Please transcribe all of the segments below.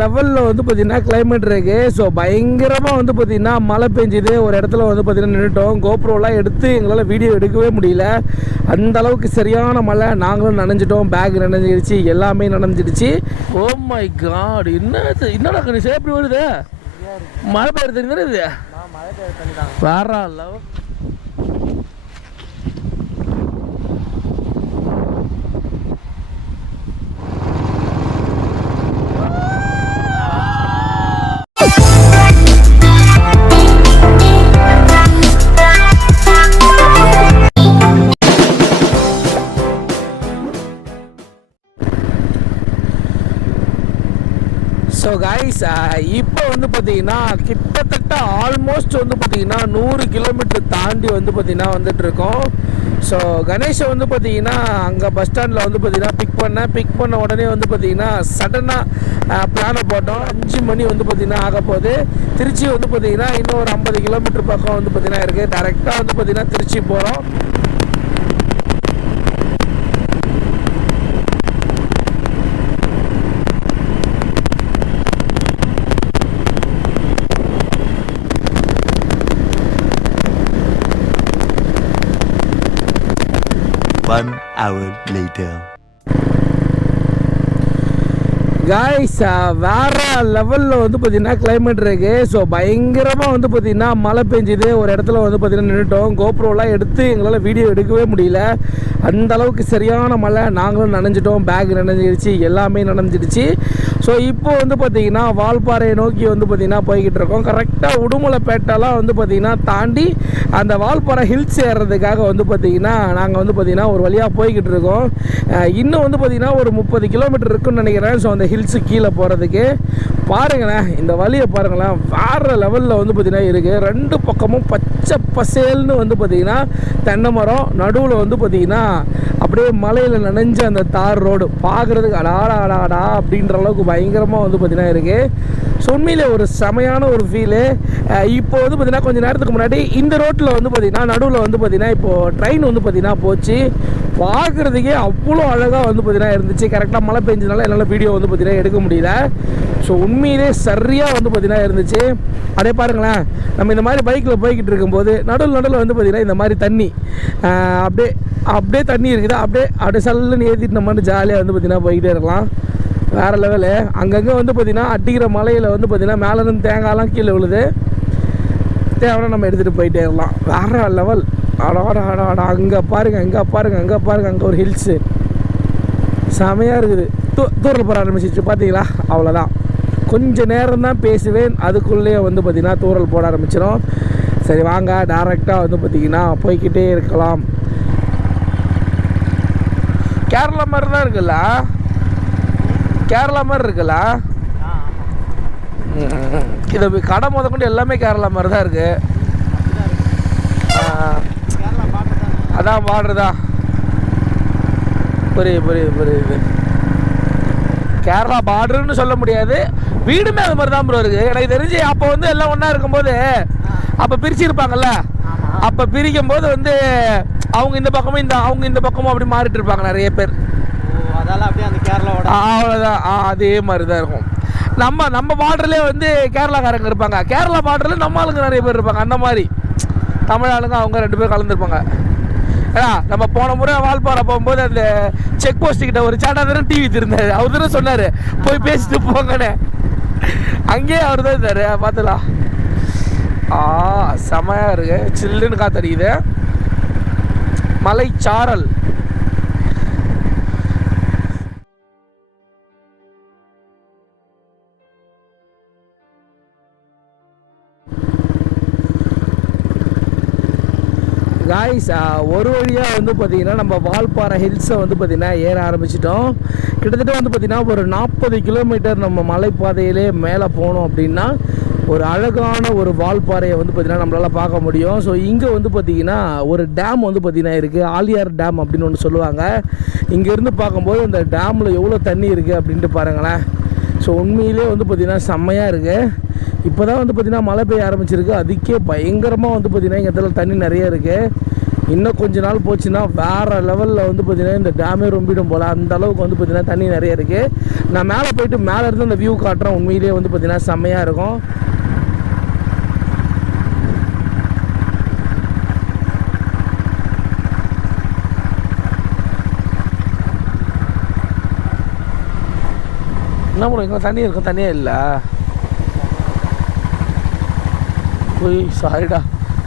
லெவலில் வந்து பார்த்திங்கன்னா கிளைமேட் இருக்குது. ஸோ பயங்கரமாக வந்து பார்த்திங்கன்னா மழை பெஞ்சுது. ஒரு இடத்துல வந்து பார்த்திங்கன்னா நின்றுட்டோம். கோப்ரோலாம் எடுத்து எங்களால் வீடியோ எடுக்கவே முடியல. அந்த அளவுக்கு சரியான மழை. நாங்களும் நனைஞ்சிட்டோம். பேக் நனைஞ்சிடுச்சு, எல்லாமே நனைஞ்சிடுச்சு. ஓ மை காட், என்னடா கணிஷா எப்படி வருது? மழை பெய்யுறது தெரியுது. வேற லெவல். ஸோ கைஸ், இப்போ வந்து பார்த்தீங்கன்னா கிட்டத்தட்ட ஆல்மோஸ்ட் வந்து பார்த்தீங்கன்னா 100 கிலோமீட்டர் தாண்டி வந்து பார்த்தீங்கன்னா வந்துட்டுருக்கோம். ஸோ கணேஷை வந்து பார்த்தீங்கன்னா அங்கே பஸ் ஸ்டாண்டில் வந்து பார்த்தீங்கன்னா பிக் பண்ண உடனே வந்து பார்த்தீங்கன்னா சடனாக பிளானை போட்டோம். 5 மணி வந்து பார்த்தீங்கன்னா ஆக போகுது. திருச்சி வந்து பார்த்தீங்கன்னா இன்னும் ஒரு 50 கிலோமீட்டர் பக்கம் வந்து பார்த்தீங்கன்னா இருக்குது. டேரெக்டாக வந்து பார்த்தீங்கன்னா திருச்சி போகிறோம். One hour later. காய்ஸ், வேற லெவலில் வந்து பார்த்தீங்கன்னா கிளைமேட் இருக்குது. ஸோ பயங்கரமாக வந்து பார்த்தீங்கன்னா மழை பெஞ்சுது. ஒரு இடத்துல வந்து பார்த்தீங்கன்னா நின்றுட்டோம். கோப்ரோலாம் எடுத்து எங்களால் வீடியோ எடுக்கவே முடியல. அந்த அளவுக்கு சரியான மழை. நாங்களும் நனைஞ்சிட்டோம். பேக் நனைஞ்சிடுச்சு, எல்லாமே நனைஞ்சிடுச்சு. ஸோ இப்போ வந்து பார்த்தீங்கன்னா வால்பாறையை நோக்கி வந்து பார்த்தீங்கன்னா போய்கிட்டு இருக்கோம். கரெக்டாக உடுமலைப்பேட்டெல்லாம் வந்து பார்த்தீங்கன்னா தாண்டி அந்த வால்பாறை ஹில்ஸ் ஏறுறதுக்காக வந்து பார்த்தீங்கன்னா நாங்கள் வந்து பார்த்தீங்கன்னா ஒரு வழியாக போய்கிட்டு இருக்கோம். இன்னும் வந்து பார்த்தீங்கன்னா ஒரு 30 கிலோமீட்டர் இருக்குன்னு நினைக்கிறேன். ஸோ அந்த ஹில்ஸு கீழே போகிறதுக்கு பாருங்களேன், இந்த வழியை பாருங்களேன். வேறு லெவலில் வந்து பார்த்திங்கன்னா இருக்குது. 2 பக்கமும் பச்சை பசேல்னு வந்து பார்த்திங்கன்னா தென்னை மரம், நடுவில் வந்து பார்த்திங்கன்னா அப்படியே மலையில் நனைஞ்ச அந்த தார் ரோடு பார்க்குறதுக்கு அடாடா அப்படின்ற அளவுக்கு பயங்கரமாக வந்து பார்த்திங்கன்னா இருக்குது. ஸோ உண்மையிலே ஒரு செமையான ஒரு ஃபீலு. இப்போ வந்து பார்த்திங்கன்னா கொஞ்சம் நேரத்துக்கு முன்னாடி இந்த ரோட்டில் வந்து பார்த்திங்கன்னா நடுவில் வந்து பார்த்திங்கன்னா இப்போது ட்ரெயின் வந்து பார்த்திங்கன்னா போச்சு. பார்க்குறதுக்கே அவ்வளோ அழகாக வந்து பார்த்திங்கன்னா இருந்துச்சு. கரெக்டாக மழை பெஞ்சதுனால என்னால் வீடியோ வந்து பார்த்திங்கன்னா எடுக்க முடியல. ஸோ உண்மையிலே சரியாக வந்து பார்த்திங்கன்னா இருந்துச்சு. அப்படியே பாருங்களேன், நம்ம இந்த மாதிரி பைக்கில் போய்கிட்டு இருக்கும்போது நடுவில் வந்து பார்த்திங்கன்னா இந்த மாதிரி தண்ணி அப்படியே தண்ணி இருக்குது. அப்படியே சல்லுன்னு ஏற்றிட்டு நம்ம வந்து ஜாலியாக வந்து பார்த்திங்கன்னா போய்கிட்டே இருக்கலாம். வேறு லெவலு. அங்கங்கே வந்து பார்த்திங்கன்னா அடிக்கிற மலையில் வந்து பார்த்திங்கன்னா மேலேருந்து தேங்காயெல்லாம் கீழே விழுது. தேவைன்னா நம்ம எடுத்துகிட்டு போயிட்டே இருக்கலாம். வேறு லெவல். ஆடாடா அங்கே பாருங்கள், அங்கே ஒரு ஹில்ஸு செமையாக இருக்குது. தூரில் போகிற ஆரம்பிச்சிச்சு பார்த்தீங்களா? அவ்வளோதான். கொஞ்சம் நேரம் தான் பேசுவேன், அதுக்குள்ளேயே வந்து பார்த்திங்கன்னா தூரல் போட ஆரம்பிச்சிடும். சரி வாங்க, டேரெக்டாக வந்து பார்த்திங்கன்னா போய்கிட்டே இருக்கலாம். கேரளா மாதிரி தான் இருக்குல்ல? கேரளா மாதிரி இருக்குல்ல? இது கடை கொண்டு எல்லாமே கேரளா மாதிரி தான் இருக்குது. அதான் பார்டர் தான். புரியுது. கேரளா பார்டர்னு சொல்ல முடியாது, வீடுமே அது மாதிரி தான் ப்ரோ இருக்குது. எனக்கு தெரிஞ்சு அப்போ வந்து எல்லாம் ஒன்றா இருக்கும்போது அப்போ பிரிச்சுருப்பாங்கல்ல. அப்போ பிரிக்கும் போது வந்து அவங்க இந்த பக்கமும் அப்படி மாறிட்டு இருப்பாங்க நிறைய பேர். அதெல்லாம் அப்படியே அந்த கேரளாவோட அவ்வளோதான். அதே மாதிரி தான் இருக்கும். நம்ம பார்டர்லேயே வந்து கேரளாக்காரங்க இருப்பாங்க. கேரளா பார்டரில் நம்ம ஆளுங்க நிறைய பேர் இருப்பாங்க. அந்த மாதிரி தமிழ் ஆளுங்க அவங்க 2 பேர் கலந்துருப்பாங்க. ஏன்னா நம்ம போன முறை வால்பாறை போகும்போது அந்த செக் போஸ்ட் கிட்ட ஒரு சேட்டாதாரம் டிவி திருந்தாரு. அவர் தானே சொன்னார் போய் பேசிட்டு போங்கன்னு. அங்கேயே அவர் தான் இருந்தார். பார்த்துலாம். செமையாக இருக்கு. சில்லுன்னு காத்தடிக்குது. மலைச்சாரல். காய்ஸ், ஒரு வழியாக வந்து பார்த்திங்கன்னா நம்ம வால்பாறை ஹில்ஸை வந்து பார்த்திங்கன்னா ஏற ஆரம்பிச்சிட்டோம். கிட்டத்தட்ட வந்து பார்த்திங்கன்னா ஒரு 40 கிலோமீட்டர் நம்ம மலைப்பாதையிலே மேலே போனோம் அப்படின்னா ஒரு அழகான ஒரு வால்பாறையை வந்து பார்த்திங்கன்னா நம்மளால் பார்க்க முடியும். ஸோ இங்கே வந்து பார்த்திங்கன்னா ஒரு டேம் வந்து பார்த்திங்கன்னா இருக்குது. ஆலியார் டேம் அப்படின்னு ஒன்று சொல்லுவாங்க. இங்கேருந்து பார்க்கும்போது இந்த டேமில் எவ்வளோ தண்ணி இருக்குது அப்படின்ட்டு பாருங்களேன். ஸோ உண்மையிலே வந்து பார்த்திங்கன்னா செம்மையாக இருக்குது. இப்போ தான் வந்து பார்த்திங்கன்னா மழை பெய்ய ஆரம்பிச்சிருக்கு. அதுக்கே பயங்கரமாக வந்து பார்த்திங்கன்னா இங்கே இடத்துல தண்ணி நிறைய இருக்குது. இன்னும் கொஞ்ச நாள் போச்சுன்னா வேறு லெவலில் வந்து பார்த்திங்கன்னா இந்த டேமே ரொம்பிடும் போல், அந்த அளவுக்கு வந்து பார்த்திங்கன்னா தண்ணி நிறைய இருக்குது. நான் மேலே போயிட்டு மேலே இருந்து அந்த வியூ காட்டுறேன். உண்மையிலேயே வந்து பார்த்திங்கன்னா செம்மையாக இருக்கும். என்ன பண்ணுவோம், எங்கே தண்ணி இருக்கும், தண்ணியே இல்லை. போய் சாரிடா,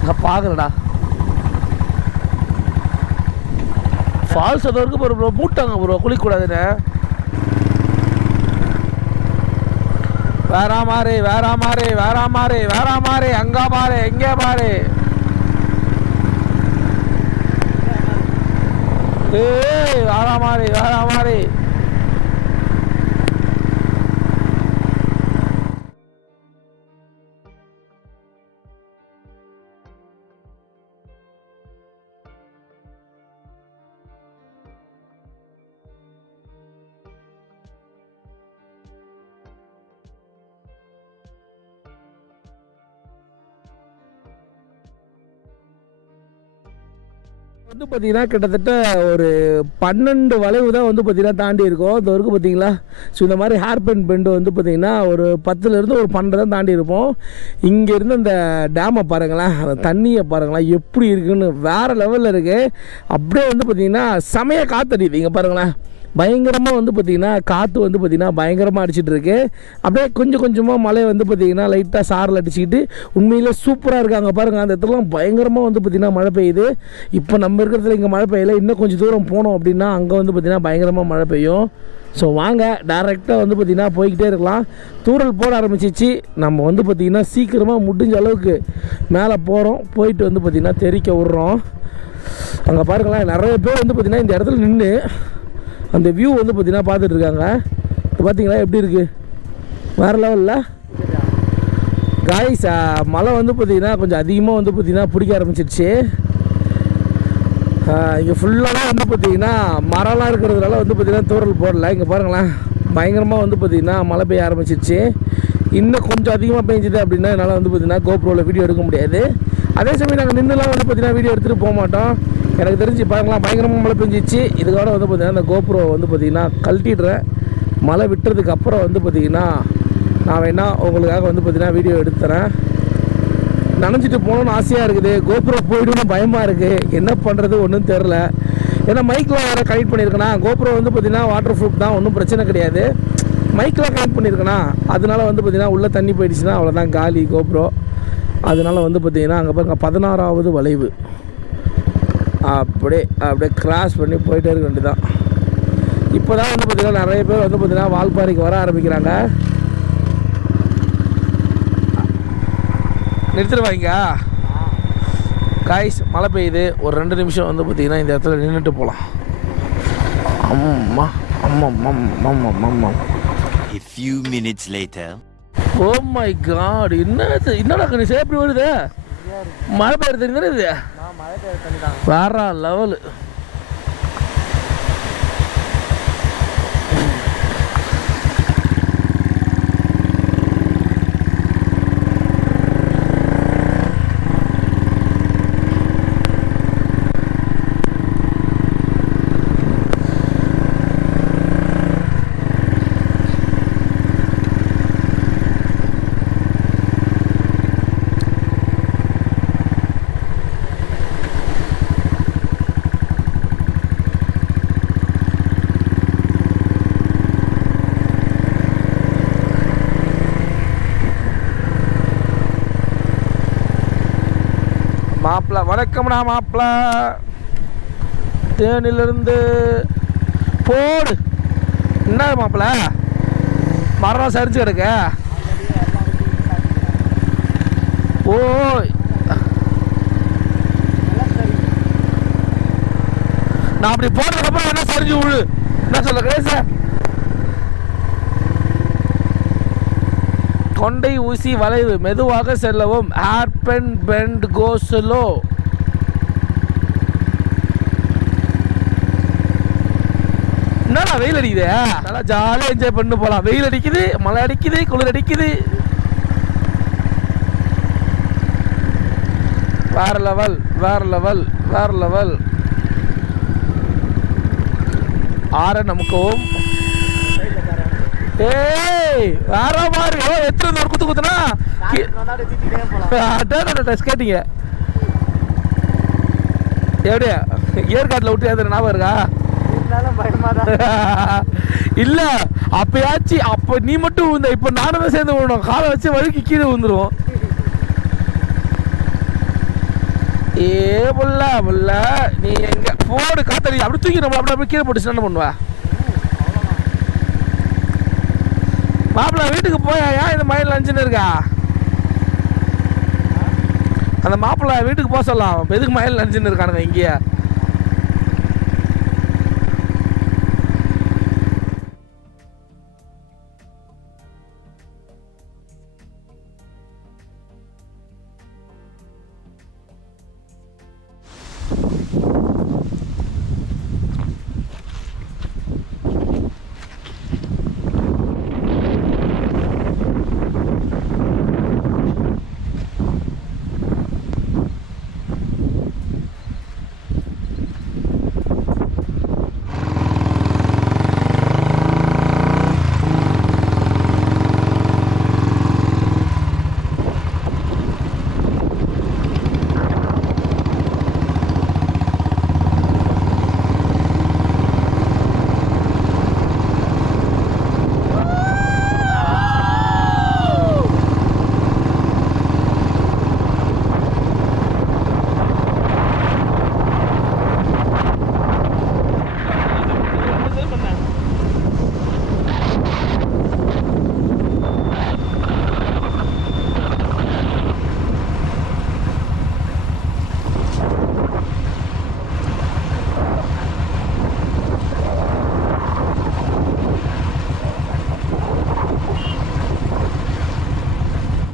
இங்கே பார்க்குறடா ஃபால்ஸ் அது வரைக்கும் ப்ரோ மூட்டாங்க ப்ரோ, குளிக்கக்கூடாதுன்னு. வேற மாதிரி வேற மாதிரி வேற மாதிரி வேற மாதிரி, அங்கே பாரு எங்கே பாரு, ஏய் வேற மாதிரி வேற மாதிரி. வந்து பார்த்தீங்கன்னா கிட்டத்தட்ட ஒரு 12 வளைவு தான் வந்து பார்த்திங்கன்னா தாண்டி இருக்கும். இந்த வரைக்கும் பார்த்தீங்களா. ஸோ இந்த மாதிரி ஹேர்பென் பெண்டு வந்து பார்த்திங்கன்னா ஒரு 10லேருந்து ஒரு 12 தான் தாண்டி இருப்போம். இங்கேருந்து அந்த டேமை பாருங்களேன், அந்த தண்ணியை பாருங்களேன் எப்படி இருக்குன்னு, வேறு லெவலில் இருக்குது. அப்படியே வந்து பார்த்திங்கன்னா செமையாக காற்றடிது. இங்கே பாருங்களேன், பயங்கரமாக வந்து பார்த்திங்கன்னா காற்று வந்து பார்த்திங்கன்னா பயங்கரமாக அடிச்சிட்டு இருக்கு. அப்படியே கொஞ்சம் கொஞ்சமாக மழை வந்து பார்த்திங்கன்னா லைட்டாக சாரல் அடிச்சுக்கிட்டு உண்மையிலே சூப்பராக இருக்குது. அங்கே பாருங்கள், அந்த இடத்துலலாம் பயங்கரமாக வந்து பார்த்திங்கன்னா மழை பெய்யுது. இப்போ நம்ம இருக்கிறதுல இங்கே மழை பெய்யலை, இன்னும் கொஞ்சம் தூரம் போனோம் அப்படின்னா அங்கே வந்து பார்த்திங்கன்னா பயங்கரமாக மழை பெய்யும். ஸோ வாங்க டேரெக்டாக வந்து பார்த்திங்கன்னா போய்கிட்டே இருக்கலாம். தூரல் போட ஆரம்பிச்சிச்சு. நம்ம வந்து பார்த்திங்கன்னா சீக்கிரமாக முடிஞ்ச அளவுக்கு மேலே போகிறோம். போயிட்டு வந்து பார்த்திங்கன்னா தெறிக்க விட்றோம். அங்கே பாருங்களேன், நிறைய பேர் வந்து பார்த்திங்கன்னா இந்த இடத்துல நின்று அந்த வியூ வந்து பார்த்திங்கன்னா பார்த்துட்டு இருக்காங்க. இப்போ பார்த்தீங்களா எப்படி இருக்குது, வேறு லெவலில் காய்ஸ். மழை வந்து பார்த்திங்கன்னா கொஞ்சம் அதிகமாக வந்து பார்த்திங்கன்னா பிடிக்க ஆரம்பிச்சிடுச்சு. இங்கே ஃபுல்லாக வந்து பார்த்திங்கன்னா மரம்லாம் இருக்கிறதுனால வந்து பார்த்திங்கன்னா தூரல் போடல. இங்கே பாருங்களேன், பயங்கரமாக வந்து பார்த்திங்கன்னா மழை பெய்ய ஆரம்பிச்சிடுச்சு. இன்னும் கொஞ்சம் அதிகமாக பெஞ்சுது அப்படின்னா என்னால் வந்து பார்த்திங்கன்னா கோப்ரோவில் வீடியோ எடுக்க முடியாது. அதே சமயம் நாங்கள் நின்றுலாம் வந்து பார்த்திங்கன்னா வீடியோ எடுத்துகிட்டு போக மாட்டோம். எனக்கு தெரிஞ்சு பாருங்களேன், பயங்கரமாக மழை பெஞ்சிச்சு. இதுக்கோட வந்து பார்த்திங்கன்னா இந்த கோப்ரோ வந்து பார்த்திங்கன்னா கழட்டிடுறேன். மழை விட்டுறதுக்கு அப்புறம் வந்து பார்த்திங்கன்னா நான் வேணா உங்களுக்காக வந்து பார்த்திங்கன்னா வீடியோ எடுத்துறேன். நனைஞ்சிட்டு போகணுன்னு ஆசையாக இருக்குது, கோப்ரோ போய்டுன்னு பயமாக இருக்குது. என்ன பண்ணுறது ஒன்றும் தெரில. ஏன்னா மைக்கில் வேறு கனெக்ட் பண்ணியிருக்கேனா. கோப்ரோ வந்து பார்த்திங்கன்னா வாட்டர் ப்ரூஃப் தான், ஒன்றும் பிரச்சனை கிடையாது. மைக்கில் கனெக்ட் பண்ணியிருக்கேனா, அதனால வந்து பார்த்திங்கன்னா உள்ளே தண்ணி போயிடுச்சுன்னா அவ்வளோதான் காலி கோப்ரோ. அதனால வந்து பார்த்திங்கன்னா அங்கே பாருங்க 16வது வளைவு. அப்படியே கிராஸ் பண்ணி போயிட்டே இருக்க வேண்டியதான். இப்போ தான் வந்து பார்த்திங்கன்னா நிறைய பேர் வந்து பார்த்திங்கன்னா வால்பாறைக்கு வர ஆரம்பிக்கிறாங்க. நிறுத்திடுவாங்க காய்ஸ். மழை பெய்யுது, ஒரு 2 நிமிஷம் வந்து பார்த்திங்கன்னா இந்த இடத்துல நின்றுட்டு போகலாம். அம்மா அம்மா அம்மா அம்மா அம்மா. A few minutes later. Oh my God, என்னடா கணேஷ் எப்படி வருது? மழை பெய்யுறது தெரியுது இது, வேற லெவலு. மாப்பிள்ள வணக்கம்டா மாப்பிள்ள. தேனிலிருந்து போடு. என்ன மாப்பிள்ள மரம் சரிச்சு கிடக்க? ஓய், நான் அப்படி போனதுக்கப்புறம் என்ன சரிஞ்சு விழு. என்ன சொல்ல கணேச? கொண்டை ஊசி வளைவு, மெதுவாக செல்லவும். ஹேர்பென் பெண்ட் கோ ஸ்லோ. என்னடா வெயில் அடிக்குது, நல்லா ஜாலியாக என்ஜாய் பண்ணி போகலாம். வெயில் அடிக்குது, மழை அடிக்குது, குளிர் அடிக்குது, வேற லெவல் வேற லெவல் வேற லெவல். ஆற நமக்கும் ஏய் வேற மாதிரி எத்தனை ஒரு குத்து குத்துனா கேட்டீங்க எப்படியா ஏற்காட்டில் விட்டு ஏதாவது ஞாபகம் இருக்கா? இல்ல அப்பயாச்சும் அப்ப நீ மட்டும் விழுந்த, இப்ப நானும் தான் சேர்ந்து விழணும். காலை வச்சு வழுக்கி கீழே விழுந்துருவோம். புள்ள நீ எங்க போடு காத்தடி அப்படி தூக்கி நம்ம அப்படி கீழே போட்டு என்ன பண்ணுவா? மாப்பிள்ள வீட்டுக்கு போயா? ஏன் இந்த மயில் லஞ்சுன்னு இருக்கா? அந்த மாப்பிள்ள வீட்டுக்கு போக சொல்லலாம். எதுக்கு மயில் லஞ்சுன்னு இருக்கானுங்க இங்கேயா?